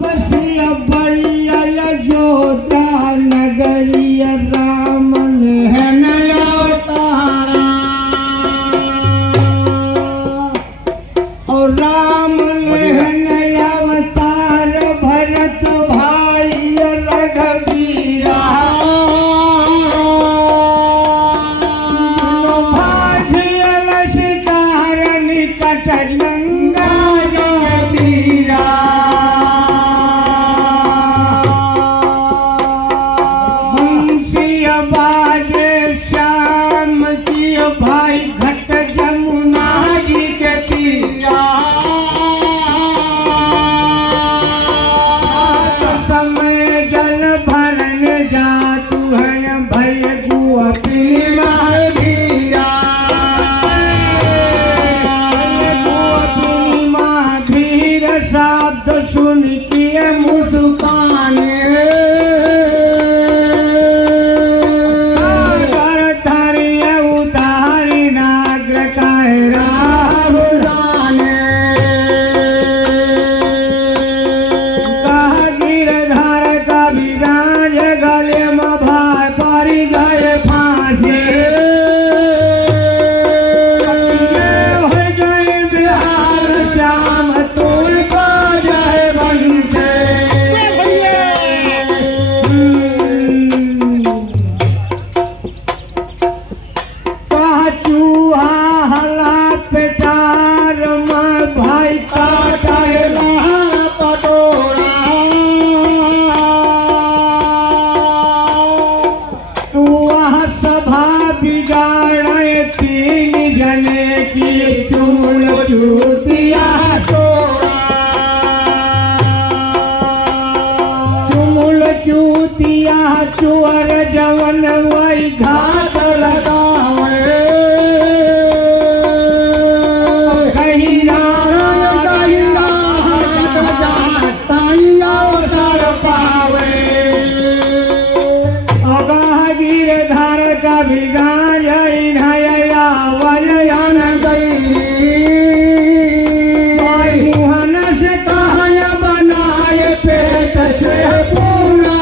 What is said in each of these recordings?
बसिया बड़िया अयोध्या नगरिया रामन है नया अवतारा और राम है नया अवतार भरत भाई रघुवीरा भाग्य शिकार निकट गंगा वीरा भाई घट जमुना जी के तीरा समय जल भरने जा तू है भय गुआ पीमा धीरा पीमा धीर शब्द सुन के मुस्काने चुअर जवन वही घाट लगावे अवसर पावे अगाह गिरधर कविगान नया वयन गई मोहन से कहाया बनाए पेट से पूरा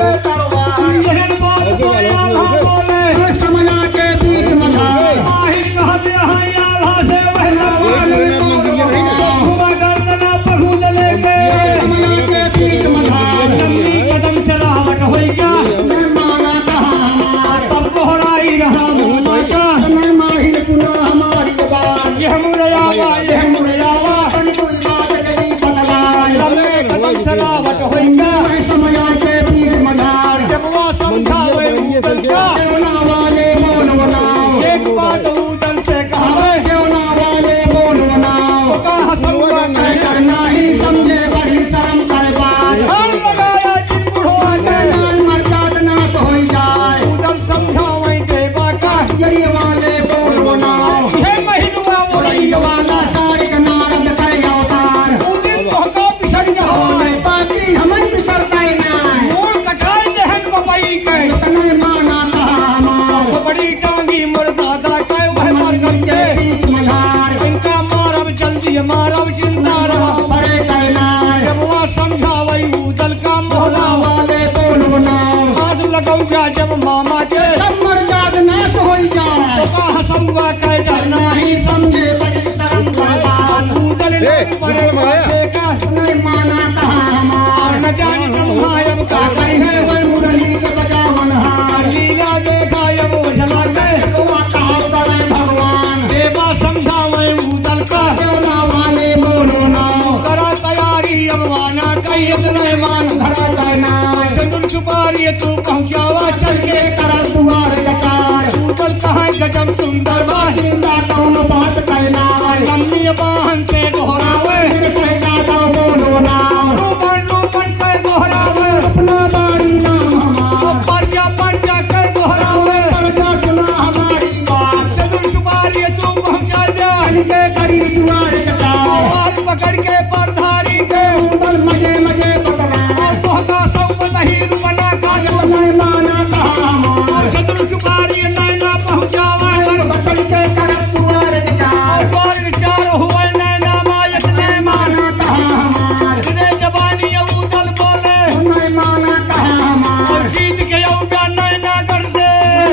के तरवार यहन बोल कोई आल्हा बोले समया के बीच मझार माहिर कह दे हाय आल्हा से वहला घुमा गर्दना पहुंच लेके समया के बीच मझार लंबी कदम चलावट होई का मैं माना कहा तब दोहराई रहा मुँह का मैं माहिर पुनः हमारी जबान यह मुरयावा कोई बात नहीं बतलाए लंबे कदम चलावट होई का मैं समया के बीच मझार जब वो समझावे उदल का सेवना वाले मौन बनाओ एक बात उदल से कहा सेवना वाले मौन बनाओ कहा संगा मैं करना ही समझे बड़ी शर्म कर बात हम लगाया जिन बुढ़ो लाल मर्दाद नाश हो जाए उदल समझावे देवा का जरिए वाले मौन बनाओ ये महीनुआ वो वही वाला साड़ी का नारद करे अवतार उदिन तो का पिछड़ जाओ बाकी हमें बिसरता ही ना मूल कटाई दहन बपाई के तने माना कहा हमार वो बड़ी टांगी मर्दादा के वह मर गए बीच मझार इनका मारब जल्दी मारब जिंदा रहा बड़े कहना जब वो समझावे उदल का मोहला वाले मौन बनाओ हाथ लगौजा जब मामा के सब मर्दाद नाश हो जाए तो का हसुआ कह जाना नहीं समझे बड़ी शर्म कर बात उदल ने पर का नहीं माना कहा हमार न जाने ब्रह्मायब का कहीं है वही मुरली के बजावन हार लीला देखा अब झला के दुआ कहा करे भगवान देवा समझावे उदल का सेवना वाले बोलो नाओ करा तैयारी अब वाना कही नहीं मान धरा कहना सिंदूर सुपारी तू पहुंचावा चल के करल दुआर जकार उदल कहा गजब सुंदर बात जिंदा कौन बात कहना लम्बी बाहन से दोहरावे फिर कहना तो बोलो नाओ लूपन के दोहरावे अपना बारी नाम हमार पर्जा के दोहरावे प्रजा सुना हमारी बात सिंदूर सुपारी तू पहुंचा जा के करी दुआर जकार हाथ पकड़ के परधारी के उदल मजे मजे बतला तोहका सौपत हीर बना का नहीं माना कहा हमार सिंदूर सुपारी नैना पहुंचावा बचन के करत दुआर जकार और विचार हुए नैना मायत नहीं माना माना कहा हमार जिने जबानी उदल बोले नहीं माना कहा हमार जीत के औगा नैना कर दे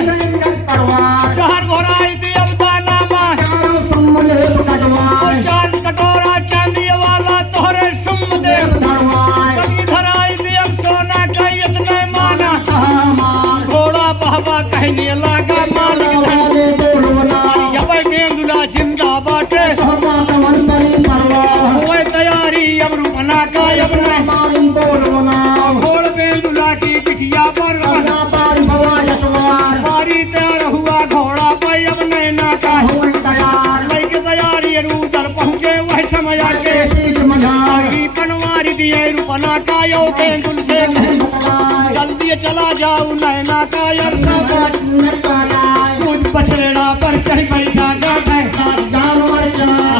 नहीं करवार शहर घोराई दी अवदाना मां चारों सुमले कटवार चांद कटोरा चांदी वाला तोहरे सुम दे धरवार कभी धराई दी अब सोना कैयत नहीं माना कहा हमार घोड़ा बहवा कहने लगा मालिक वाले बोलो ना यब मेंदुला जिंदा बाटे धोखा कवन बनी परवार हुए तैयारी अब रुपना का अब नहीं मारी बोलो ना घोड़ मेंदुला की पिठिया पर ना पारी भवा यतवार मारी तैयार हुआ घोड़ा पे अब नैना का हुई तैयार लेके तैयारी उधर पहुंचे वह समय के बीच मझार की पनवारी दिए रुपना का यो बेंदुल से बतलाए जल्दी चला जाओ नैना का अरसा कुछ पछरेड़ा पर चढ़ बैठा गा जानवर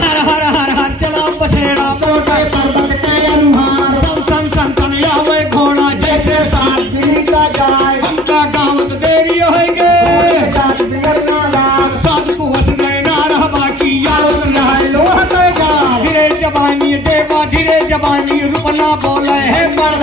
हर हर हर हर चला पछरेड़ा छोटे पर्वत के अनुहार सम संतन यावे घोड़ा जैसे साल दिल्ली का जाए हमका गाँव तो देरी होएगे साथ बियर ना लाग साध को हंस नैना रह बाकी याद रहे लोहा के जाए धीरे जबानी देवा धीरे जबानी रुपना बोले है पर